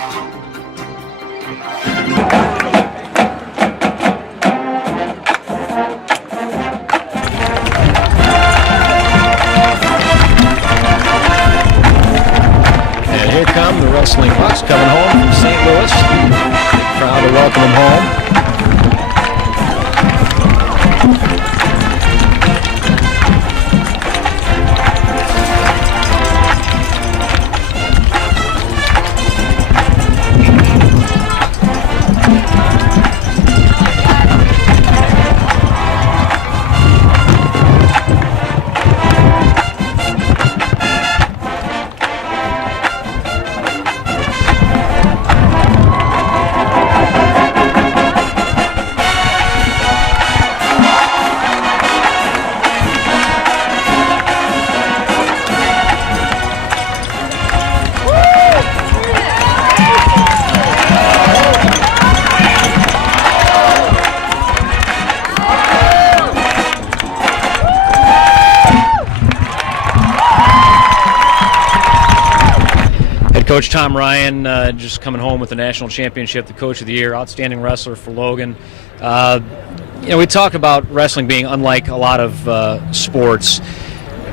And here come the Wrestling Bucks coming home from St. Louis. Proud to welcome them home. Coach Tom Ryan just coming home with the national championship, the Coach of the Year, outstanding wrestler for Logan. We talk about wrestling being unlike a lot of sports.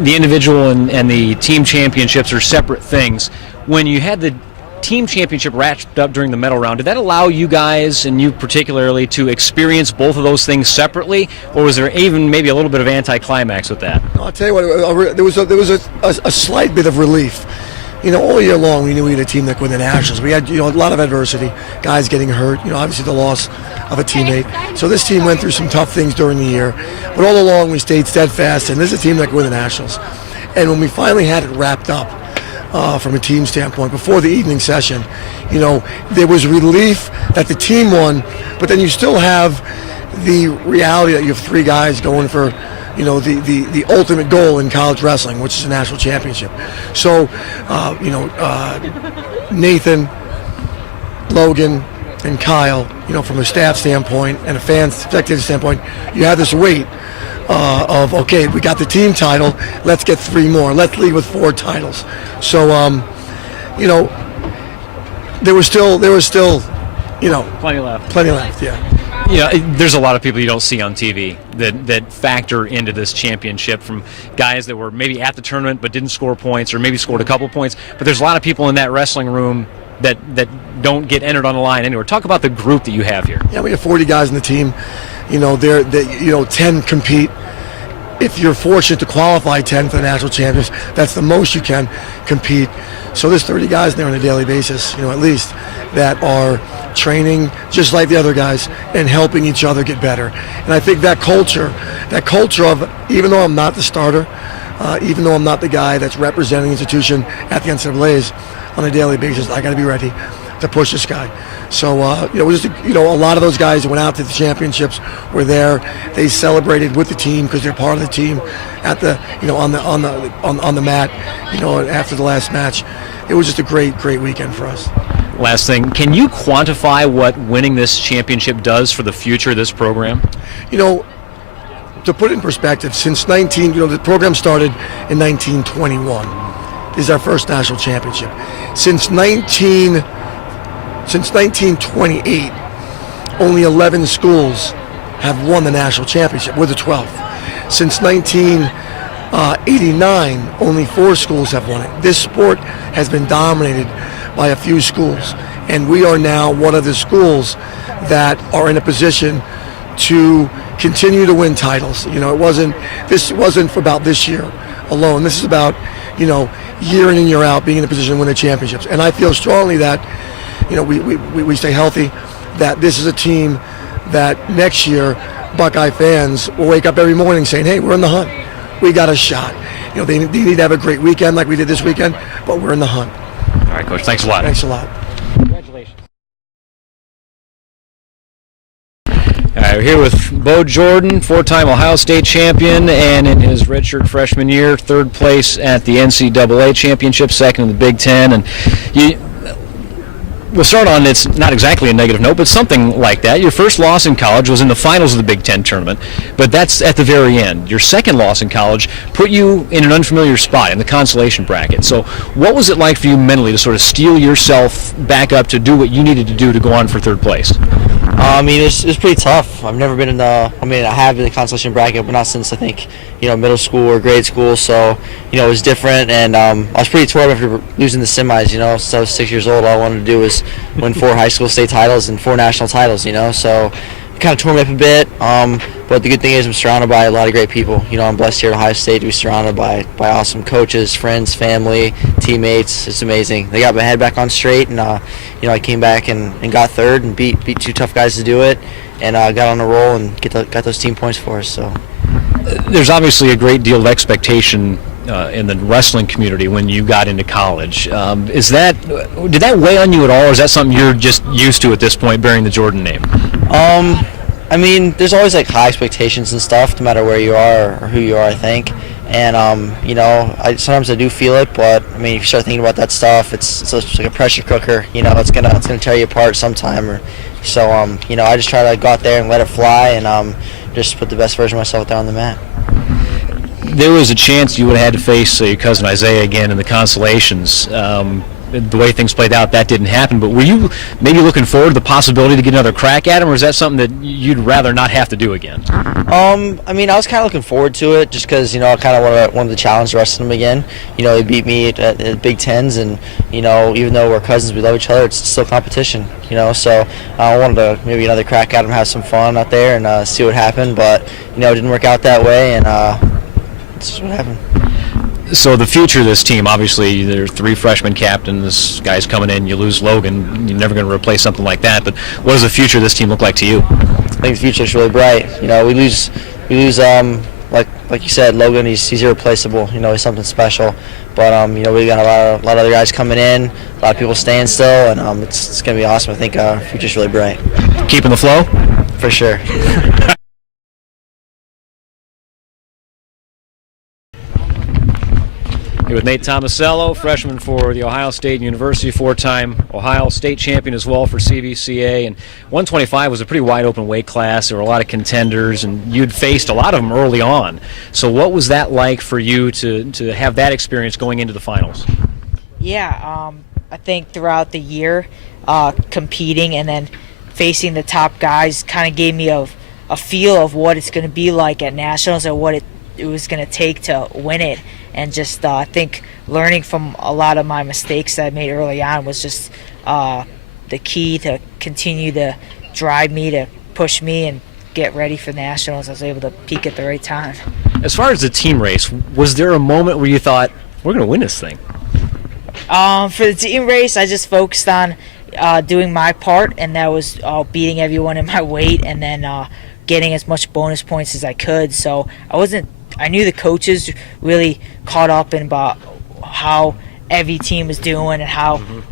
The individual and the team championships are separate things. When you had the team championship wrapped up during the medal round, did that allow you guys, and you particularly, to experience both of those things separately, or was there even maybe a little bit of anticlimax with that? I'll tell you what, there was a slight bit of relief. All year long we knew we had a team that could win the Nationals. We had, a lot of adversity, guys getting hurt, obviously the loss of a teammate. So this team went through some tough things during the year, but all along we stayed steadfast, and this is a team that could win the Nationals. And when we finally had it wrapped up from a team standpoint, before the evening session, there was relief that the team won, but then you still have the reality that you have three guys going for the ultimate goal in college wrestling, which is a national championship. So, Nathan, Logan, and Kyle, from a staff standpoint and a fan spectator standpoint, you have this weight of, okay, we got the team title, let's get three more. Let's lead with 4 titles. So, there was still, plenty left. Plenty left, yeah. There's a lot of people you don't see on TV that factor into this championship, from guys that were maybe at the tournament but didn't score points, or maybe scored a couple points. But there's a lot of people in that wrestling room that don't get entered on the line anywhere. Talk about the group that you have here. Yeah, we have 40 guys in the team. 10 compete. If you're fortunate to qualify 10 for the national champions, that's the most you can compete. So there's 30 guys there on a daily basis, at least, that are training just like the other guys and helping each other get better. And I think that culture of, even though I'm not the starter, even though I'm not the guy that's representing the institution at the NCAAs on a daily basis, I got to be ready to push this guy. So a lot of those guys that went out to the championships were there. They celebrated with the team because they're part of the team at the on the mat, after the last match. It was just a great weekend for us. Last thing, can you quantify what winning this championship does for the future of this program? To put it in perspective, since the program started in 1921. This is our first national championship. Since 1928, only 11 schools have won the national championship. We're the 12th. Since 1989, only 4 schools have won it. This sport has been dominated by a few schools, and we are now one of the schools that are in a position to continue to win titles. This wasn't for about this year alone. This is about, year in and year out being in a position to win the championships. And I feel strongly that, we stay healthy, that this is a team that next year Buckeye fans will wake up every morning saying, hey, we're in the hunt. We got a shot. They need to have a great weekend like we did this weekend, but we're in the hunt. All right, Coach. Thanks a lot. Thanks a lot. Congratulations. All right, we're here with Beau Jordan, 4-time Ohio State champion, and in his redshirt freshman year, 3rd place at the NCAA Championship, 2nd in the Big Ten. And we'll start on, it's not exactly a negative note, but something like that. Your first loss in college was in the finals of the Big Ten tournament, but that's at the very end. Your second loss in college put you in an unfamiliar spot in the consolation bracket. So what was it like for you mentally to sort of steel yourself back up to do what you needed to do to go on for third place? I mean, it was pretty tough. I've never been in the, I mean, I have in the consolation bracket, but not since, I think, middle school or grade school. So, it was different, and I was pretty torn after losing the semis, Since I was 6 years old, all I wanted to do was win 4 high school state titles and 4 national titles, So it kind of tore me up a bit. But the good thing is I'm surrounded by a lot of great people. I'm blessed here at Ohio State to be surrounded by awesome coaches, friends, family, teammates. It's amazing. They got my head back on straight, and I came back and got third and beat 2 tough guys to do it, and got on a roll and got those team points for us. So there's obviously a great deal of expectation in the wrestling community when you got into college. Did that weigh on you at all, or is that something you're just used to at this point, bearing the Jordan name? I mean, there's always high expectations and stuff, no matter where you are or who you are, I think. And sometimes I do feel it, but I mean, if you start thinking about that stuff, it's like a pressure cooker. It's gonna tear you apart sometime. So I just try to go out there and let it fly, and just put the best version of myself there on the mat. There was a chance you would have had to face your cousin Isaiah again in the consolations. The way things played out, that didn't happen. But were you maybe looking forward to the possibility to get another crack at him, or is that something that you'd rather not have to do again? I mean, I was kind of looking forward to it, just because I kind of wanted to challenge the rest of them again. He beat me at Big Tens, and even though we're cousins, we love each other. It's still competition. So I wanted to maybe another crack at him, have some fun out there, and see what happened. But it didn't work out that way, and that's just what happened. So the future of this team, obviously, there are 3 freshman captains. Guys coming in, you lose Logan. You're never going to replace something like that. But what does the future of this team look like to you? I think the future is really bright. We lose like you said, Logan. He's irreplaceable. He's something special. But we got a lot of other guys coming in. A lot of people staying still, and it's going to be awesome. I think the future's really bright. Keeping the flow? For sure. Here with Nate Tomasello, freshman for the Ohio State University, 4-time Ohio State champion as well for CVCA. And 125 was a pretty wide open weight class. There were a lot of contenders, and you'd faced a lot of them early on. So what was that like for you to have that experience going into the finals? Yeah, I think throughout the year, competing and then facing the top guys kind of gave me a feel of what it's going to be like at nationals, or what it was going to take to win it. And just I think learning from a lot of my mistakes that I made early on was just the key to continue to drive me, to push me and get ready for nationals. I was able to peak at the right time. As far as the team race, was there a moment where you thought, we're going to win this thing? For the team race, I just focused on doing my part, and that was beating everyone in my weight, and then getting as much bonus points as I could. So I knew the coaches really caught up in about how every team was doing and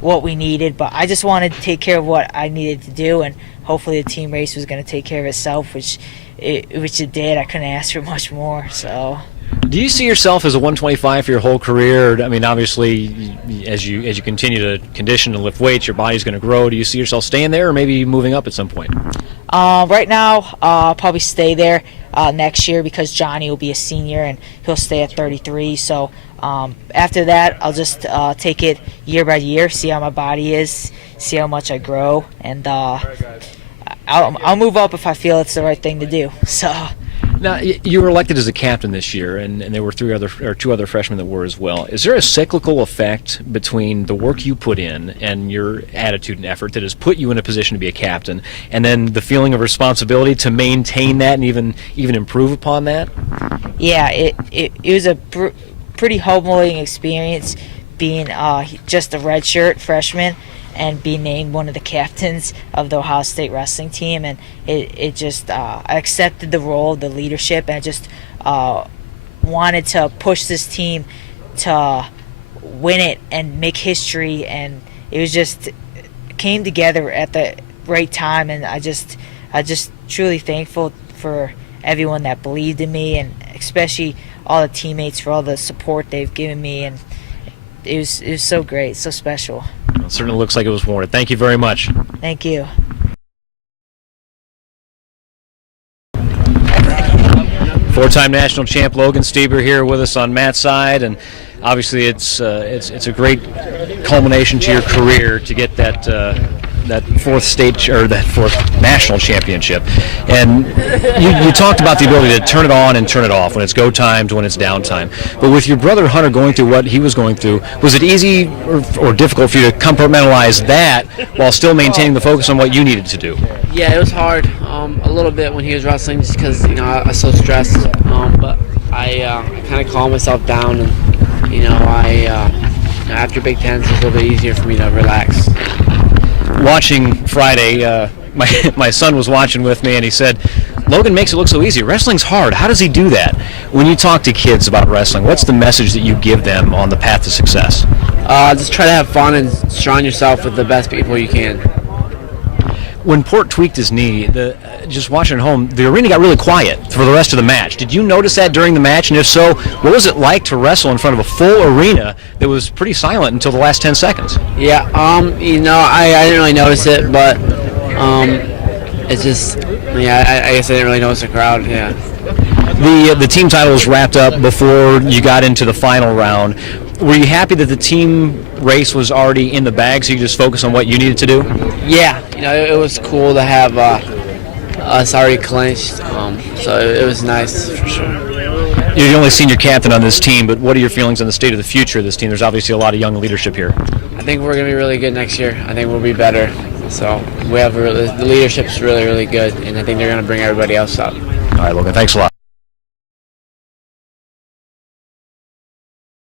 what we needed, but I just wanted to take care of what I needed to do, and hopefully the team race was going to take care of itself, which it did. I couldn't ask for much more. So. Do you see yourself as a 125 for your whole career? I mean, obviously, as you continue to condition and lift weights, your body's going to grow. Do you see yourself staying there, or maybe moving up at some point? Right now, I'll probably stay there next year, because Johnny will be a senior and he'll stay at 33. So after that, I'll just take it year by year, see how my body is, see how much I grow, and I'll move up if I feel it's the right thing to do. So. Now, you were elected as a captain this year, and there were 2 other freshmen that were as well. Is there a cyclical effect between the work you put in and your attitude and effort that has put you in a position to be a captain, and then the feeling of responsibility to maintain that and even improve upon that? Yeah, it was a pretty humbling experience being just a redshirt freshman and be named one of the captains of the Ohio State wrestling team, and it just I accepted the role, the leadership, and I just wanted to push this team to win it and make history, and it came together at the right time, and I just truly thankful for everyone that believed in me, and especially all the teammates for all the support they've given me, and it was so great, so special. It certainly looks like it was warranted. Thank you very much. Thank you. Four-time national champ Logan Stieber here with us on Matside, and obviously it's a great culmination to your career to get that fourth national championship. And you talked about the ability to turn it on and turn it off when it's go time to when it's down time. But with your brother Hunter going through what he was going through, was it easy or difficult for you to compartmentalize that while still maintaining the focus on what you needed to do? Yeah, it was hard a little bit when he was wrestling just because I was so stressed. But I kind of calmed myself down, and after Big Tens, it's a little bit easier for me to relax. Watching Friday, my son was watching with me, and he said, Logan makes it look so easy. Wrestling's hard. How does he do that? When you talk to kids about wrestling, what's the message that you give them on the path to success? Just try to have fun and surround yourself with the best people you can. When Port tweaked his knee, just watching at home, the arena got really quiet for the rest of the match. Did you notice that during the match? And if so, what was it like to wrestle in front of a full arena that was pretty silent until the last 10 seconds? Yeah, I didn't really notice it, but it's just, I guess I didn't really notice the crowd, yeah. The team title was wrapped up before you got into the final round. Were you happy that the team race was already in the bag, so you could just focus on what you needed to do? Yeah, it was cool to have us already clinched, so it was nice for sure. You're the only senior captain on this team, but what are your feelings on the state of the future of this team? There's obviously a lot of young leadership here. I think we're going to be really good next year. I think we'll be better. So the leadership's really, really good, and I think they're going to bring everybody else up. All right, Logan, thanks a lot.